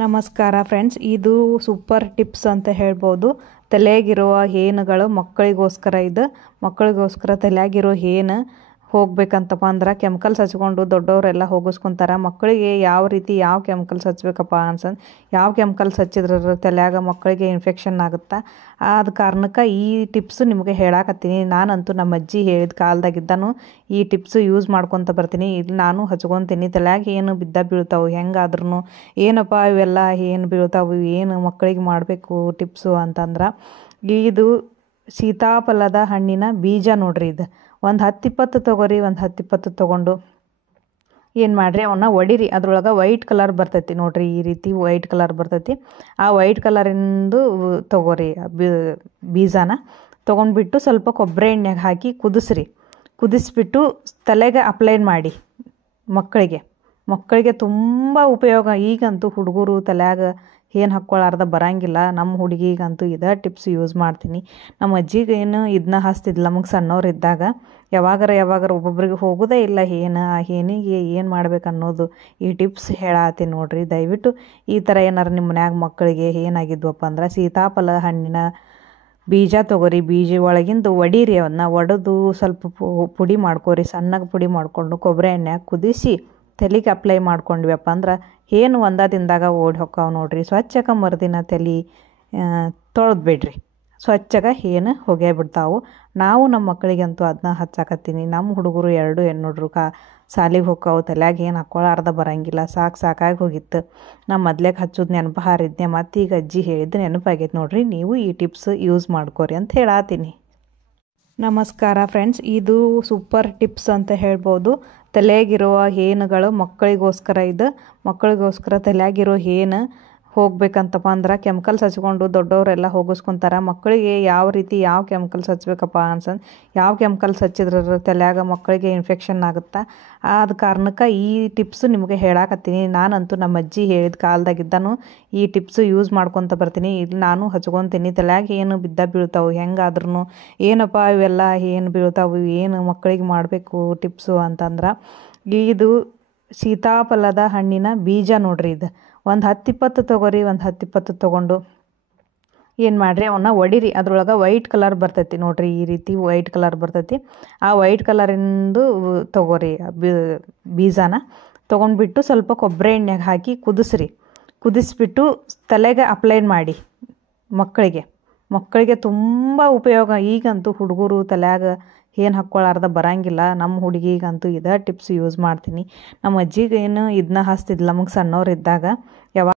ನಮಸ್ಕಾರ ಫ್ರೆಂಡ್ಸ್, ಇದು super tips ಅಂತ ಹೇಳ್ಬೋದು. ತಲೆಯಾಗಿರುವ ಹೇನುಗಳು ಮಕ್ಕಳಿಗೋಸ್ಕರ ತಲೆಯಾಗಿರೋ ಹೇನು ಹೋಗ್ಬೇಕಂತಪ್ಪ ಅಂದ್ರೆ ಕೆಮಿಕಲ್ಸ್ ಹಚ್ಕೊಂಡು ದೊಡ್ಡವರೆಲ್ಲ ಹೋಗಿಸ್ಕೊಂತಾರೆ. ಮಕ್ಕಳಿಗೆ ಯಾವ ರೀತಿ ಯಾವ ಕೆಮಿಕಲ್ಸ್ ಹಚ್ಬೇಕಪ್ಪ ಅನ್ಸಂದು, ಯಾವ ಕೆಮಿಕಲ್ಸ್ ಹಚ್ಚಿದ್ರೆ ತಲೆಯಾಗ ಮಕ್ಕಳಿಗೆ ಇನ್ಫೆಕ್ಷನ್ ಆಗುತ್ತೆ. ಆದ ಕಾರಣಕ್ಕೆ ಈ ಟಿಪ್ಸು ನಿಮಗೆ ಹೇಳಾಕತ್ತೀನಿ. ನಾನಂತೂ ನಮ್ಮ ಅಜ್ಜಿ ಹೇಳಿದ ಕಾಲದಾಗಿದ್ದಾನು ಈ ಟಿಪ್ಸು ಯೂಸ್ ಮಾಡ್ಕೊತ ಬರ್ತೀನಿ. ಇಲ್ಲಿ ನಾನು ಹಚ್ಕೊತೀನಿ. ತಲೆಯಾಗ ಏನು ಬೀಳ್ತಾವೆ, ಹೆಂಗಾದ್ರೂ ಏನಪ್ಪ ಇವೆಲ್ಲ ಏನು ಬೀಳ್ತಾವೆ, ಏನು ಮಕ್ಕಳಿಗೆ ಮಾಡಬೇಕು ಟಿಪ್ಸು ಅಂತಂದ್ರೆ, ಇದು ಸೀತಾಫಲದ ಹಣ್ಣಿನ ಬೀಜ ನೋಡ್ರಿ. ಇದು ಒಂದು 10-20 ತೊಗೊರಿ. ಒಂದು 10-20 ತೊಗೊಂಡು ಏನು ಮಾಡಿರಿ, ಅವನ್ನ ಒಡಿರಿ. ಅದ್ರೊಳಗೆ ವೈಟ್ ಕಲರ್ ಬರ್ತೈತಿ ನೋಡ್ರಿ. ಈ ರೀತಿ ವೈಟ್ ಕಲರ್ ಬರ್ತೈತಿ. ಆ ವೈಟ್ ಕಲರಿಂದು ತೊಗೊರಿ ಬೀಜನ ತೊಗೊಂಡ್ಬಿಟ್ಟು ಸ್ವಲ್ಪ ಕೊಬ್ಬರಿ ಎಣ್ಣೆಗೆ ಹಾಕಿ ಕುದಿಸ್ಬಿಟ್ಟು ತಲೆಗೆ ಅಪ್ಲೈ ಮಾಡಿ. ಮಕ್ಕಳಿಗೆ ತುಂಬ ಉಪಯೋಗ. ಈಗಂತೂ ಹುಡುಗರು ತಲೆಯಾಗ ಏನು ಹಾಕ್ಕೊಳ್ಳಾರ್ದ ಬರಂಗಿಲ್ಲ. ನಮ್ಮ ಹುಡುಗಿಗಂತೂ ಇದೇ ಟಿಪ್ಸ್ ಯೂಸ್ ಮಾಡ್ತೀನಿ. ನಮ್ಮ ಅಜ್ಜಿಗೆ ಏನು ಇದನ್ನ ಹಚ್ತಿದ್ದಿಲ್ಲ. ನಮಗೆ ಸಣ್ಣವ್ರು ಇದ್ದಾಗ ಯಾವಾಗಾರ ಒಬ್ಬೊಬ್ರಿಗೆ ಹೋಗೋದೇ ಇಲ್ಲ ಆ ಹೇನಿಗೆ ಏನು ಮಾಡ್ಬೇಕು ಅನ್ನೋದು ಈ ಟಿಪ್ಸ್ ಹೇಳತ್ತೀನಿ ನೋಡ್ರಿ. ದಯವಿಟ್ಟು ಈ ಥರ ಏನಾರು ನಿಮ್ಮ ಮನ್ಯಾಗ ಮಕ್ಕಳಿಗೆ ಏನಾಗಿದ್ವಪ್ಪ ಅಂದ್ರೆ, ಸೀತಾಫಲ ಹಣ್ಣಿನ ಬೀಜ ತೊಗೊರಿ. ಬೀಜ ಒಳಗಿಂದು ಒಡೀರಿ. ಅವನ್ನ ಒಡೆದು ಸ್ವಲ್ಪ ಪುಡಿ ಮಾಡ್ಕೊರಿ. ಸಣ್ಣಗೆ ಪುಡಿ ಮಾಡಿಕೊಂಡು ಕೊಬ್ಬರಿ ಎಣ್ಣೆಗೆ ಕುದಿಸಿ ತಲೆಗೆ ಅಪ್ಲೈ ಮಾಡ್ಕೊಂಡ್ವಿಯಪ್ಪ ಅಂದ್ರೆ ಏನು ಒಂದೇ ದಿನದಾಗ ಓಡಿ ಹೊಕ್ಕಾವು ನೋಡ್ರಿ. ಸ್ವಚ್ಛಗೆ ಮರುದಿನ ತಲೆ ತೊಳೆದು ಬಿಡ್ರಿ. ಸ್ವಚ್ಛಗೆ ಏನು ಹೋಗೇ ಬಿಡ್ತಾವು. ನಾವು ನಮ್ಮ ಮಕ್ಕಳಿಗಂತೂ ಅದನ್ನ ಹಚ್ಚಾಕತ್ತೀನಿ. ನಮ್ಮ ಹುಡುಗರು 2 ಹೆಣ್ಣುಡ್ರು ಸಾಲಿಗೆ ಹೊಕ್ಕಾವು. ತಲೆಯಾಗ ಏನು ಹಾಕ್ಕೊಳ್ಳಾರ್ದ ಬರಂಗಿಲ್ಲ. ಸಾಕಾಗಿ ಹೋಗಿತ್ತು. ನಾ ಮೊದ್ಲೇಗೆ ಹಚ್ಚೋದು ನೆನಪು ಹಾರಿದ್ನೆ. ಮತ್ತು ಈಗ ಅಜ್ಜಿ ಹೇಳಿದ್ದು ನೆನಪಾಗೈತೆ ನೋಡ್ರಿ. ನೀವು ಈ ಟಿಪ್ಸ್ ಯೂಸ್ ಮಾಡ್ಕೊರಿ ಅಂತ ಹೇಳತ್ತೀನಿ. ನಮಸ್ಕಾರ ಫ್ರೆಂಡ್ಸ್, ಇದು ಸೂಪರ್ ಟಿಪ್ಸ್ ಅಂತ ಹೇಳ್ಬೋದು. ತಲೆಯಾಗಿರುವ ಹೇನುಗಳು ಮಕ್ಕಳಿಗೋಸ್ಕರ ತಲೆಯಾಗಿರೋ ಹೇನು ಹೋಗ್ಬೇಕಂತಪ್ಪ ಅಂದ್ರೆ ಕೆಮಿಕಲ್ಸ್ ಹಚ್ಕೊಂಡು ದೊಡ್ಡವರೆಲ್ಲ ಹೋಗಿಸ್ಕೊಂತಾರೆ. ಮಕ್ಕಳಿಗೆ ಯಾವ ರೀತಿ ಯಾವ ಕೆಮಿಕಲ್ಸ್ ಹಚ್ಬೇಕಪ್ಪ ಅನ್ಸಂದು, ಯಾವ ಕೆಮಿಕಲ್ಸ್ ಹಚ್ಚಿದ್ರೆ ತಲೆಯಾಗ ಮಕ್ಕಳಿಗೆ ಇನ್ಫೆಕ್ಷನ್ ಆಗುತ್ತೆ. ಆದ ಕಾರಣಕ್ಕೆ ಈ ಟಿಪ್ಸು ನಿಮಗೆ ಹೇಳಾಕತ್ತೀನಿ. ನಾನಂತೂ ನಮ್ಮ ಅಜ್ಜಿ ಹೇಳಿದ ಕಾಲದಾಗಿದ್ದಾನು ಈ ಟಿಪ್ಸು ಯೂಸ್ ಮಾಡ್ಕೊತ ಬರ್ತೀನಿ. ಇಲ್ಲಿ ನಾನು ಹಚ್ಕೊತೀನಿ. ತಲೆಯಾಗ ಏನು ಬೀಳ್ತಾವೆ, ಹೆಂಗಾದ್ರೂ ಏನಪ್ಪ ಇವೆಲ್ಲ ಏನು ಬೀಳ್ತಾವೆ, ಏನು ಮಕ್ಕಳಿಗೆ ಮಾಡಬೇಕು ಟಿಪ್ಸು ಅಂತಂದ್ರೆ, ಇದು ಸೀತಾಫಲದ ಹಣ್ಣಿನ ಬೀಜ ನೋಡ್ರಿ. ಇದು ಒಂದು 10-20 ತೊಗೊರಿ. ಒಂದು 10-20 ತೊಗೊಂಡು ಏನು ಮಾಡಿರಿ, ಅವನ್ನ ಒಡಿರಿ. ಅದ್ರೊಳಗೆ ವೈಟ್ ಕಲರ್ ಬರ್ತೈತಿ ನೋಡ್ರಿ. ಈ ರೀತಿ ವೈಟ್ ಕಲರ್ ಬರ್ತೈತಿ. ಆ ವೈಟ್ ಕಲರಿಂದು ತೊಗೊರಿ ಬೀಜನ ತೊಗೊಂಡ್ಬಿಟ್ಟು ಸ್ವಲ್ಪ ಕೊಬ್ಬರಿ ಎಣ್ಣೆಗೆ ಹಾಕಿ ಕುದಿಸ್ಬಿಟ್ಟು ತಲೆಗೆ ಅಪ್ಲೈ ಮಾಡಿ. ಮಕ್ಕಳಿಗೆ ತುಂಬ ಉಪಯೋಗ. ಈಗಂತೂ ಹುಡುಗರು ತಲೆಯಾಗ ಏನು ಹಾಕ್ಕೊಳ್ಳಾರ್ದ ಬರಂಗಿಲ್ಲ. ನಮ್ಮ ಹುಡುಗಿಗಂತೂ ಇದೇ ಟಿಪ್ಸ್ ಯೂಸ್ ಮಾಡ್ತೀನಿ. ನಮ್ಮ ಅಜ್ಜಿಗೆ ಏನು ಇದನ್ನ ಹಚ್ತಿದ್ದಿಲ್ಲ. ನಮಗೆ ಸಣ್ಣವ್ರು ಇದ್ದಾಗ